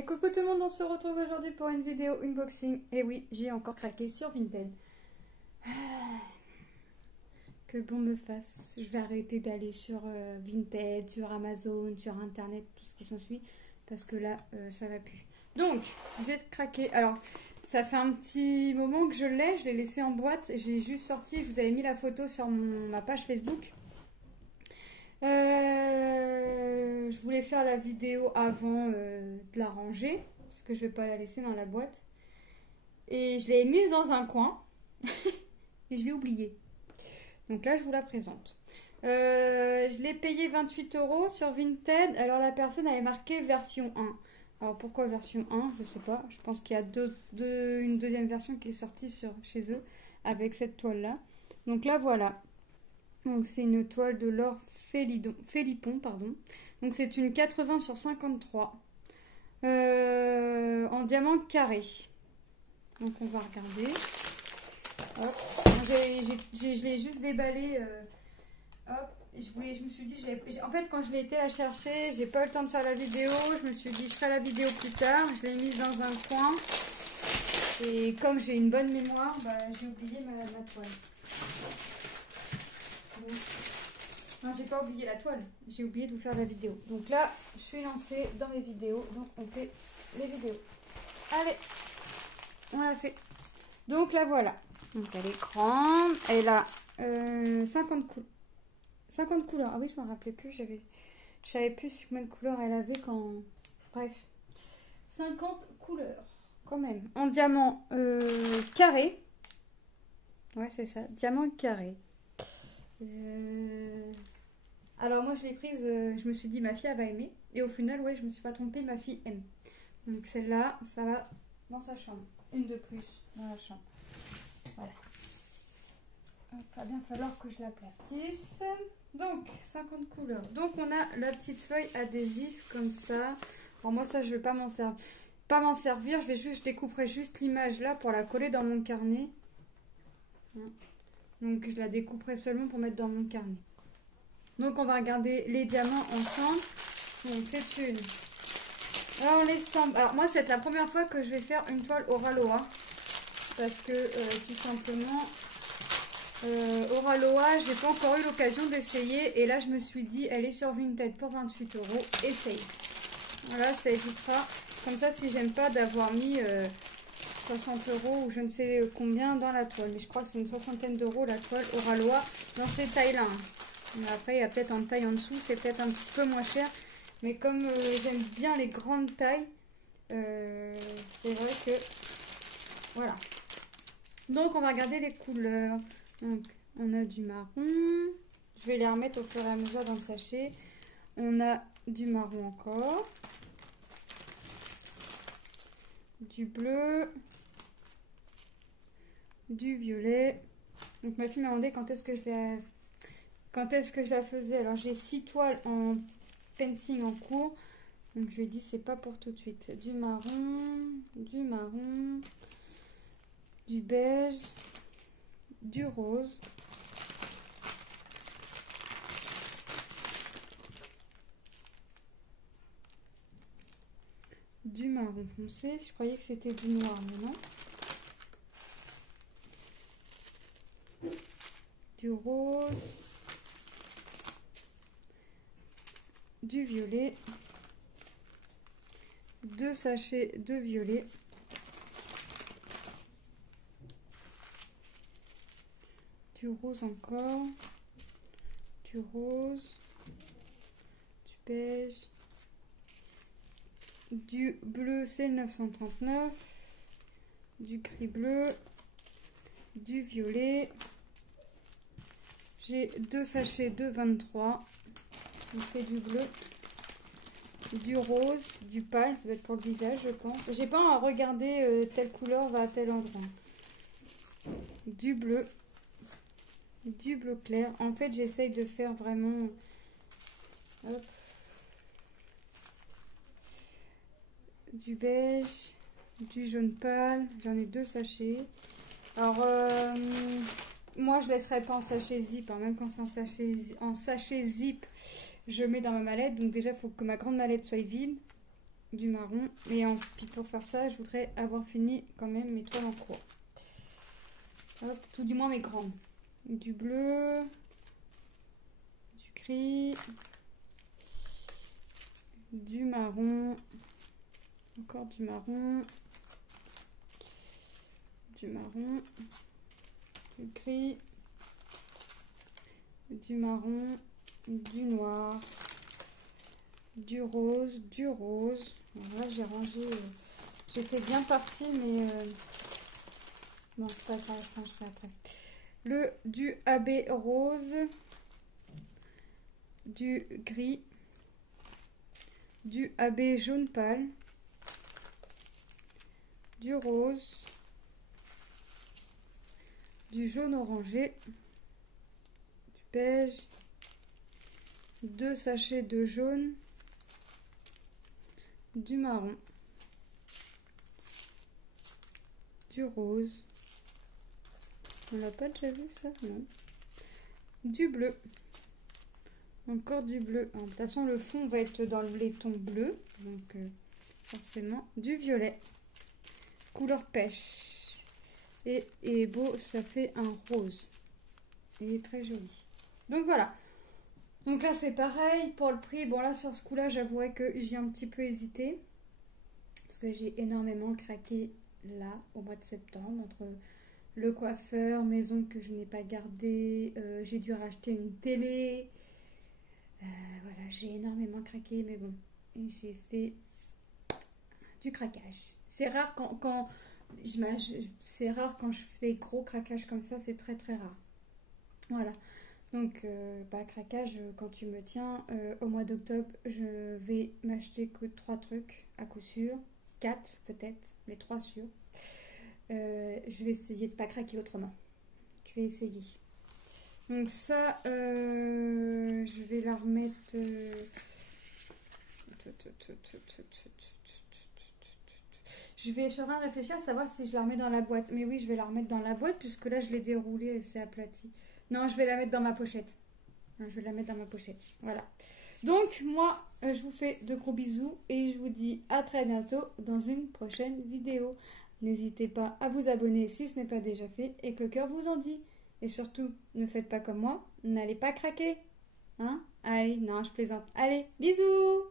Allez, coucou tout le monde, on se retrouve aujourd'hui pour une vidéo unboxing. Et oui, j'ai encore craqué sur Vinted. Que bon me fasse. Je vais arrêter d'aller sur Vinted, sur Amazon, sur Internet, tout ce qui s'ensuit. Parce que là, ça va plus. Donc, j'ai craqué. Alors, ça fait un petit moment que je l'ai laissé en boîte. J'ai juste sorti, je vous avais mis la photo sur ma page Facebook. Je voulais faire la vidéo avant de la ranger, parce que je vais pas la laisser dans la boîte. Et je l'ai mise dans un coin, et je l'ai oubliée. Donc là, je vous la présente. Je l'ai payé 28 € sur Vinted. Alors la personne avait marqué version 1. Alors pourquoi version 1? Je sais pas. Je pense qu'il y a une deuxième version qui est sortie chez eux, avec cette toile-là. Donc là, voilà. Donc c'est une toile de l'or Félipon, pardon. Donc c'est une 80 sur 53 en diamant carré. Donc on va regarder. Hop. Je l'ai juste déballé. Hop. Je me suis dit, en fait quand je l'ai été la chercher, j'ai pas eu le temps de faire la vidéo. Je me suis dit je ferai la vidéo plus tard. Je l'ai mise dans un coin. Et comme j'ai une bonne mémoire, bah, j'ai oublié ma toile. Non, j'ai pas oublié la toile, j'ai oublié de vous faire la vidéo. Donc là, je suis lancée dans mes vidéos, donc on fait les vidéos. Allez, on l'a fait. Donc là, voilà. Donc elle est grande, elle a 50 couleurs. Ah oui, je me rappelais plus, je savais plus combien de couleurs elle avait quand... Bref, 50 couleurs, quand même. En diamant carré. Ouais, c'est ça, diamant carré. Alors moi je l'ai prise, je me suis dit ma fille elle va aimer, et au final ouais je me suis pas trompée, ma fille aime. Donc celle-là ça va dans sa chambre, une de plus dans la chambre. Voilà. Il va bien falloir que je l'aplatisse. Donc 50 couleurs. Donc on a la petite feuille adhésive comme ça. Alors moi ça je vais pas m'en servir, je découperai juste l'image là pour la coller dans mon carnet. Donc je la découperai seulement pour mettre dans mon carnet. Donc on va regarder les diamants ensemble. Donc c'est une... Alors les symboles. Alors moi c'est la première fois que je vais faire une toile Auraloa. Parce que tout simplement Auraloa, j'ai pas encore eu l'occasion d'essayer. Et là je me suis dit elle est sur Vinted pour 28 €. Essaye. Voilà, ça évitera. Comme ça si j'aime pas d'avoir mis 60 € ou je ne sais combien dans la toile. Mais je crois que c'est une soixantaine d'euros la toile Auraloa dans ces tailles-là. Après, il y a peut-être en taille en dessous, c'est peut-être un petit peu moins cher. Mais comme j'aime bien les grandes tailles, c'est vrai que... Voilà. Donc, on va regarder les couleurs. Donc, on a du marron. Je vais les remettre au fur et à mesure dans le sachet. On a du marron encore. Du bleu. Du violet. Donc ma fille m'a demandé quand est-ce que je la faisais. Alors j'ai 6 toiles en painting en cours. Donc je lui ai dit c'est pas pour tout de suite. Du marron, du beige, du rose, du marron foncé. Je croyais que c'était du noir, mais non. Du rose, du violet, 2 sachets de violet, du rose encore, du rose, du beige, du bleu c'est le 939, du gris bleu, du violet. J'ai 2 sachets de 23. Donc c'est du bleu, du rose, du pâle, ça va être pour le visage je pense. J'ai pas à regarder telle couleur va à tel endroit. Du bleu clair. En fait j'essaye de faire vraiment... Hop. Du beige, du jaune pâle. J'en ai 2 sachets. Alors... moi, je ne laisserai pas en sachet zip, hein. Même quand c'est en sachet zip, je mets dans ma mallette. Donc déjà, il faut que ma grande mallette soit vide. du marron. Et puis pour faire ça, je voudrais avoir fini quand même mes toiles en cours. Hop, tout du moins mes grandes. Du bleu, du gris, du marron, encore du marron, du gris, du marron, du noir, du rose, Là j'ai rangé, j'étais bien partie, mais non, c'est pas grave, je rangerai après. Du AB rose, du gris, du AB jaune pâle, du rose, du jaune orangé, du beige, 2 sachets de jaune, du marron, du rose. On l'a pas déjà vu ça? Non. Du bleu. Encore du bleu. Alors, de toute façon, le fond va être dans le laiton bleu. Donc, forcément, du violet. Couleur pêche. Et beau, ça fait un rose. Il est très joli. Donc, voilà. Donc là, c'est pareil. Pour le prix, bon là, sur ce coup-là, j'avouerai que j'ai un petit peu hésité. Parce que j'ai énormément craqué là, au mois de septembre, entre le coiffeur, maison que je n'ai pas gardée, j'ai dû racheter une télé. Voilà, j'ai énormément craqué, mais bon, j'ai fait du craquage. C'est rare c'est rare quand je fais gros craquage comme ça, c'est très très rare. Voilà. Donc, craquage, quand tu me tiens, au mois d'octobre, je vais m'acheter que 3 trucs, à coup sûr. 4 peut-être, mais 3 sûrs. Je vais essayer de ne pas craquer autrement. Je vais essayer. Donc ça, je vais la remettre... Je suis en train de réfléchir à savoir si je la remets dans la boîte. Mais oui, je vais la remettre dans la boîte puisque là, je l'ai déroulée et c'est aplati. Non, je vais la mettre dans ma pochette. Je vais la mettre dans ma pochette. Voilà. Donc, moi, je vous fais de gros bisous et je vous dis à très bientôt dans une prochaine vidéo. N'hésitez pas à vous abonner si ce n'est pas déjà fait et que le cœur vous en dit. Et surtout, ne faites pas comme moi, n'allez pas craquer. Hein? Allez, non, je plaisante. Allez, bisous!